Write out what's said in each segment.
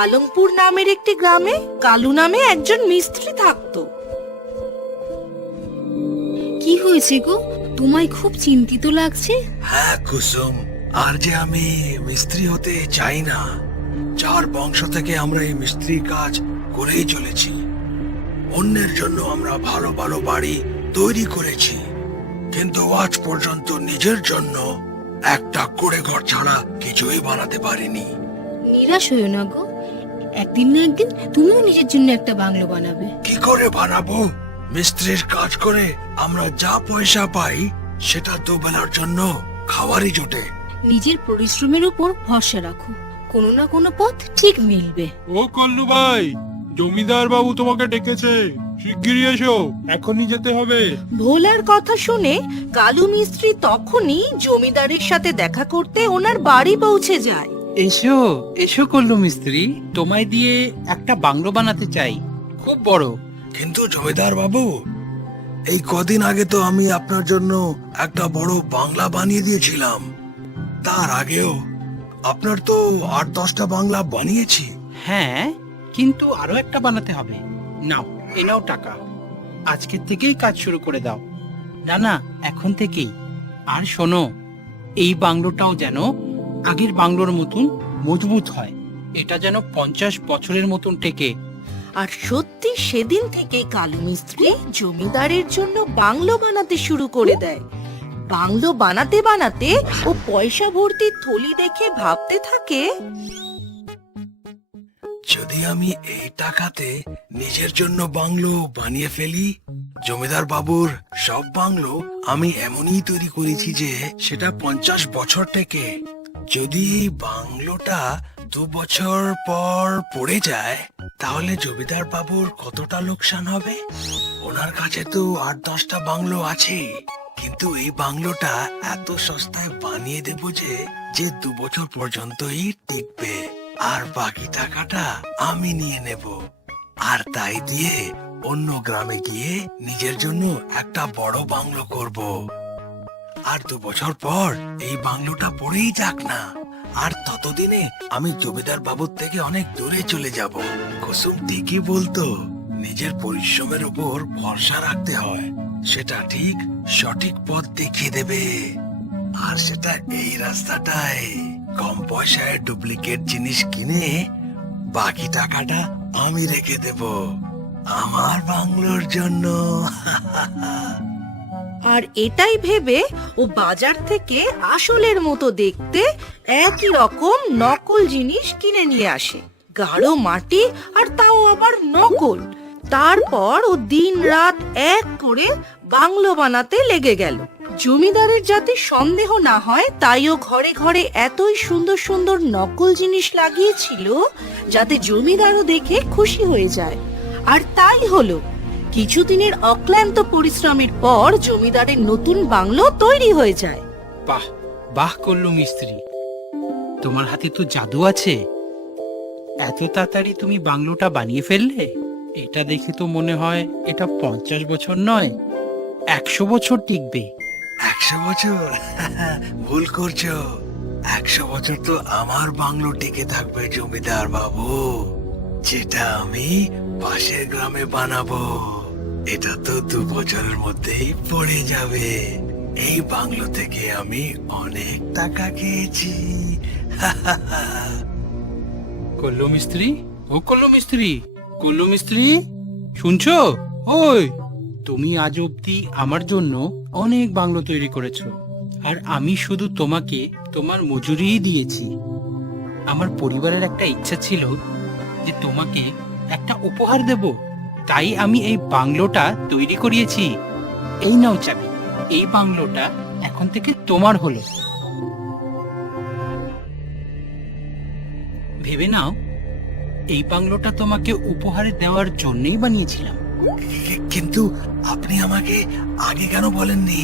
পালংপুর নামের একটি গ্রামে কালু নামে একজন মিস্ত্রি থাকতো। কি হয়েছে গো, তোমায় খুব চিন্তিত লাগছে? হ্যাঁ কুসুম, আর যে আমি মিস্ত্রি হতে চাই না। চার বংশ থেকে আমরা এই মিস্ত্রি কাজ করেই চলেছি। অন্যের জন্য আমরা ভালো ভালো বাড়ি তৈরি করেছি, কিন্তু আজ পর্যন্ত নিজের জন্য একটা কুড়ে ঘর ছাড়া কিছুই বানাতে পারিনি। নিরাশ হইও না গো, একদিন না একদিন তুমিও নিজের জন্য একটা বাংলো বানাবে। কি করে বানাবো? মিস্ত্রির কাজ করে আমরা যা পয়সা পাই সেটা দুবেলার জন্য খাওয়ারই জোটে। নিজের পরিশ্রমের উপর ভরসা রাখো, কোনো না কোনো পথ ঠিক মিলবে। ও কল্লু ভাই, জমিদার বাবু তোমাকে ডেকেছে, শিগগিরই এসো, এখনই যেতে হবে। ভোলার কথা শুনে কালু মিস্ত্রি তখনই জমিদারের সাথে দেখা করতে ওনার বাড়ি পৌঁছে যায়। এসো এসো কল্লু মিস্ত্রি, তোমায় দিয়ে একটা বাংলো বানাতে চাই, খুব বড়। কিন্তু জমিদার বাবু, এই কদিন আগে তো আমি আপনার জন্য একটা বড় বাংলা বানিয়ে দিয়েছিলাম। তার আগেও আপনার তো 8-10টা বাংলা বানিয়েছি। হ্যাঁ, কিন্তু আরো একটা বানাতে হবে। নাও, এ নাও টাকা, আজকের থেকেই কাজ শুরু করে দাও। না না, এখন থেকেই। আর শোনো, এই বাংলোটাও যেন আগের বাংলোর মতন মজবুত হয়, এটা যেন 50 বছরের মতন টেকে। আর সত্যি সেদিন থেকে কালু মিস্ত্রি জমিদারের জন্য বাংলো বানাতে শুরু করে দেয়। বাংলো বানাতে বানাতে ও পয়সা ভর্তি থলি দেখে ভাবতে থাকে, যদি আমি এই টাকাতে নিজের জন্য বাংলো বানিয়ে ফেলি, জমিদার বাবুর সব বাংলো আমি এমনই তৈরি করেছি যে সেটা 50 বছর থেকে। যদি এই বাংলোটা 2 বছর পর পড়ে যায়, তাহলে জমিদার বাবুর কতটা লোকসান হবে? ওনার কাছে তো 8-10টা বাংলো আছে, কিন্তু এই বাংলোটা এত সস্তায় বানিয়ে দেব যে 2 বছর পর্যন্তই টিকবে, আর বাকি টাকাটা আমি নিয়ে নেব। আর তাই দিয়ে অন্য গ্রামে গিয়ে নিজের জন্য একটা বড় বাংলো করব। আর 2 বছর পর এই বাংলোটা পড়েই যাক না, আর ততদিনে আমি জমিদার বাবুর থেকে অনেক দূরে চলে যাব। কুসুম ঠিকই বলতো, নিজের পরিশ্রমের উপর ভরসা রাখতে হয়, সেটা ঠিক সঠিক পথ দেখিয়ে দেবে। আর সেটা এই রাস্তাটায়, কম পয়সায় ডুপ্লিকেট জিনিস কিনে বাকি টাকাটা আমি রেখে দেব আমার বাংলোর জন্য। আর এটাই ভেবে ও বাজার থেকে আসলের মতো দেখতে একই রকম নকল জিনিস কিনে নিয়ে আসে, গাঢ় মাটি, আর তাও আবার নকল। তারপর ও দিন রাত এক করে বাংলো বানাতে লেগে গেল। জমিদারের যাতে সন্দেহ না হয় তাই ও ঘরে ঘরে এতই সুন্দর সুন্দর নকল জিনিস লাগিয়েছিল যাতে জমিদারও দেখে খুশি হয়ে যায়। আর তাই হলো, কিছুদিনের অক্লান্ত পরিশ্রমের পর জমিদারের নতুন বাংলো তৈরি হয়ে যায়। বাহ বাহ কল্লু মিস্ত্রি, তোমার হাতে তো জাদু আছে। এত তাড়াতাড়ি তুমি বাংলোটা বানিয়ে ফেললে, এটা দেখে তো মনে হয় এটা 50 বছর নয়, 100 বছর টিকবে। 100 বছর? ভুল করছো, 100 বছর তো আমার বাংলো টিকে থাকবে জমিদার বাবু, যেটা আমি পাশের গ্রামে বানাবো। এটা তো 2 বছরের মধ্যেই পড়ে যাবে। এই বাংলো থেকে আমি অনেক টাকা খেয়েছি। কল্লু মিস্ত্রি, ও কল্লু মিস্ত্রি, কল্লু মিস্ত্রি, শুনছো? ওই, তুমি আজ অব্দি আমার জন্য অনেক বাংলো তৈরি করেছো, আর আমি শুধু তোমাকে তোমার মজুরিই দিয়েছি। আমার পরিবারের একটা ইচ্ছা ছিল যে তোমাকে একটা উপহার দেব, তাই আমি এই বাংলোটা তৈরি করিয়েছি। এই নাও চাবি, এই বাংলোটা এখন থেকে তোমার হলো। ভেবে নাও, এই বাংলোটা তোমাকে উপহারে দেওয়ার জন্যই বানিয়েছিলাম। কিন্তু আপনি আমাকে আগে কেন বলেননি?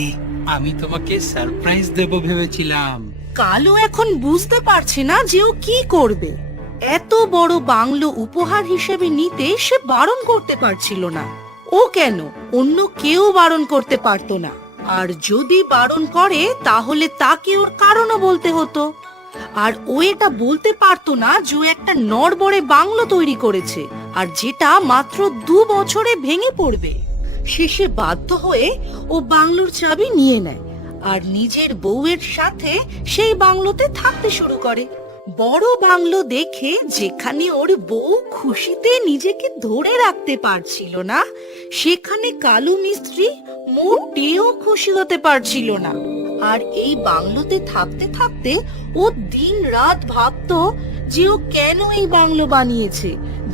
আমি তোমাকে সারপ্রাইজ দেব ভেবেছিলাম। কালু এখন বুঝতে পারছে না যে ও কি করবে। এত বড় বাংলো উপহার হিসেবে নিতে সে বারণ করতে পারছিল না। ও কেন, অন্য কেউ বারণ করতে পারতো না। আর যদি বারণ করে তাহলে তাকে ওর কারণও বলতে হতো। আর ও এটা বলতে পারতো না যে ও একটা নড়বড়ে বাংলো তৈরি করেছে আর যেটা মাত্র 2 বছরে ভেঙে পড়বে। শেষে বাধ্য হয়ে ও বাংলোর চাবি নিয়ে নেয় আর নিজের বউয়ের সাথে সেই বাংলোতে থাকতে শুরু করে। বড় বাংলো দেখে যেখানে ওর বউ খুশিতে নিজেকে ধরে রাখতে পারছিল না, সেখানে কালু মিস্ত্রি মোটেও খুশি হতে পারছিল না। আর এই বাংলোতে থাকতে থাকতে ও দিন রাত ভাবতো যে ও কেন এই বাংলো বানিয়েছে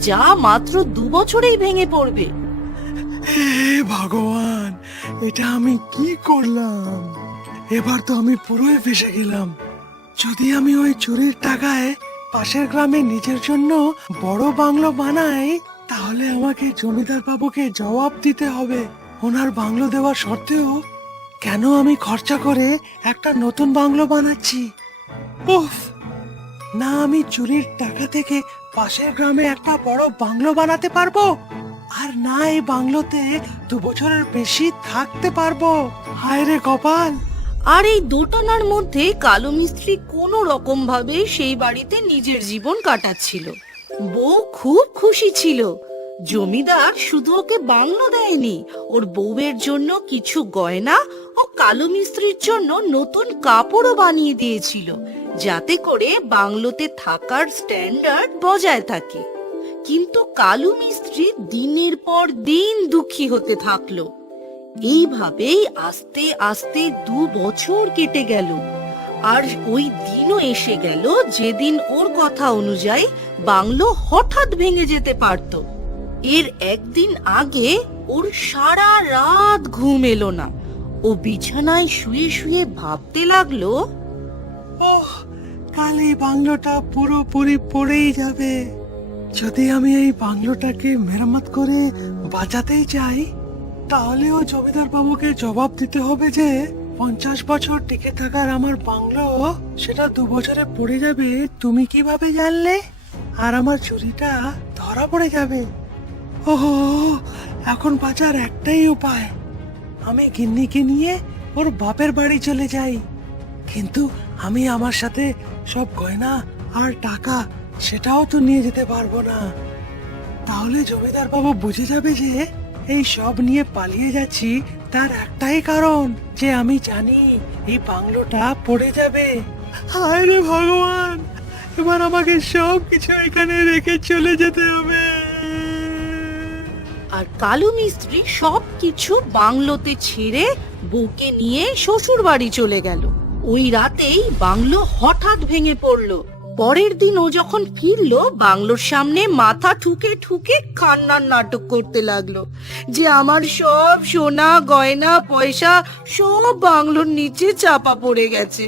যা মাত্র 2 বছরেই ভেঙে পড়বে। হে ভগবান, এটা আমি কি করলাম? এবার তো আমি পুরোই ফেসে গেলাম। যদি আমি ওই চুরির টাকায় পাশের গ্রামে নিজের জন্য বড় বাংলো বানাই, তাহলে আমাকে জমিদার বাবুকে জবাব দিতে হবে। ওনার বাংলো দেওয়ার সত্ত্বেও কেন আমি খরচা করে একটা নতুন বাংলো বানাচ্ছি? উফ, না আমি চুরির টাকা থেকে পাশের গ্রামে একটা বড় বাংলো বানাতে পারবো, আর না এই বাংলোতে 2 বছরের বেশি থাকতে পারবো। হায় রে কপাল! আর এই দোটানার মধ্যে কালু মিস্ত্রি কোনো রকম ভাবে সেই বাড়িতে নিজের জীবন কাটাচ্ছিল। বউ খুব খুশি ছিল। জমিদার শুধু ওকে বাংলো দেয়নি, ওর বউয়ের জন্য কিছু গয়না ও কালু মিস্ত্রির জন্য নতুন কাপড়ও বানিয়ে দিয়েছিল, যাতে করে বাংলোতে থাকার স্ট্যান্ডার্ড বজায় থাকে। কিন্তু কালু মিস্ত্রি দিনের পর দিন দুঃখী হতে থাকলো। এইভাবেই আস্তে আস্তে 2 বছর কেটে গেল। আর ওই দিনও এসে গেল যেদিন ওর কথা অনুযায়ী বাংলো হঠাৎ ভেঙে যেতে পারত। এর একদিন আগে ওর সারা রাত ঘুম এলো না। ও বিছানায় শুয়ে শুয়ে ভাবতে লাগলো, ওহ, কাল এই বাংলোটা পুরোপুরি পড়েই যাবে। যদি আমি এই বাংলোটাকে মেরামত করে বাঁচাতেই চাই, তাহলেও জমিদার বাবুকে জবাব দিতে হবে যে 50 বছর টিকে থাকার আমার বাংলো সেটা 2 বছরে পড়ে যাবে। তুমি কিভাবে জানলে? আর আমার চুরিটা ধরা পড়ে যাবে। ওহো, এখন বাঁচার একটাই উপায়, আমি গিন্নিকে নিয়ে ওর বাপের বাড়ি চলে যাই। কিন্তু আমি আমার সাথে সব গয়না আর টাকা সেটাও তো নিয়ে যেতে পারবো না। তাহলে জমিদার বাবু বুঝে যাবে যে এই সব নিয়ে পালিয়ে যাচ্ছি তার একটাই কারণ, যে আমি জানি এই বাংলোটা পড়ে যাবে। হায় রে ভগবান, এবার আমাকে সব কিছু এখানে রেখে চলে যেতে হবে। আর কালু মিস্ত্রি সবকিছু বাংলোতে ছেড়ে বউকে নিয়ে শ্বশুর বাড়ি চলে গেল। ওই রাতেই বাংলো হঠাৎ ভেঙে পড়লো। পরের দিন ও যখন ফিরলো, বাংলোর সামনে মাথা ঠুকে ঠুকে কান্নার নাটক করতে লাগলো যে আমার সব সোনা গয়না পয়সা সব বাংলোর নিচে চাপা পড়ে গেছে।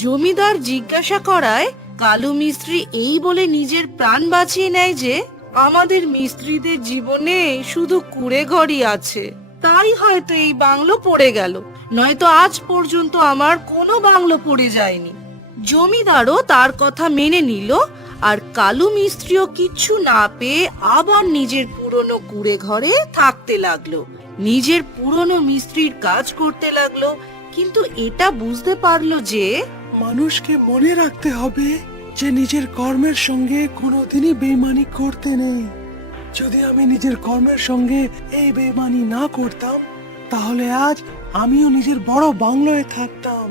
জমিদার জিজ্ঞাসা করায় কালু মিস্ত্রি এই বলে নিজের প্রাণ বাঁচিয়ে নেয় যে আমাদের মিস্ত্রিদের জীবনে শুধু কুড়ে ঘরই আছে, তাই হয়তো এই বাংলো পড়ে গেল, নয়তো আজ পর্যন্ত আমার কোনো বাংলো পড়ে যায়নি। জমিদারও তার কথা মেনে নিল, আর কালু মিস্ত্রিও কিচ্ছু না পেয়ে আবার নিজের পুরনো কুড়ে ঘরে থাকতে লাগলো, নিজের পুরনো মিস্ত্রির কাজ করতে লাগলো। কিন্তু এটা বুঝতে পারলো যে মানুষকে মনে রাখতে হবে যে নিজের কর্মের সঙ্গে কোনোদিনই বেইমানি করতে নেই। যদি আমি নিজের কর্মের সঙ্গে এই বেইমানি না করতাম, তাহলে আজ আমিও নিজের বড় বাংলোয় থাকতাম।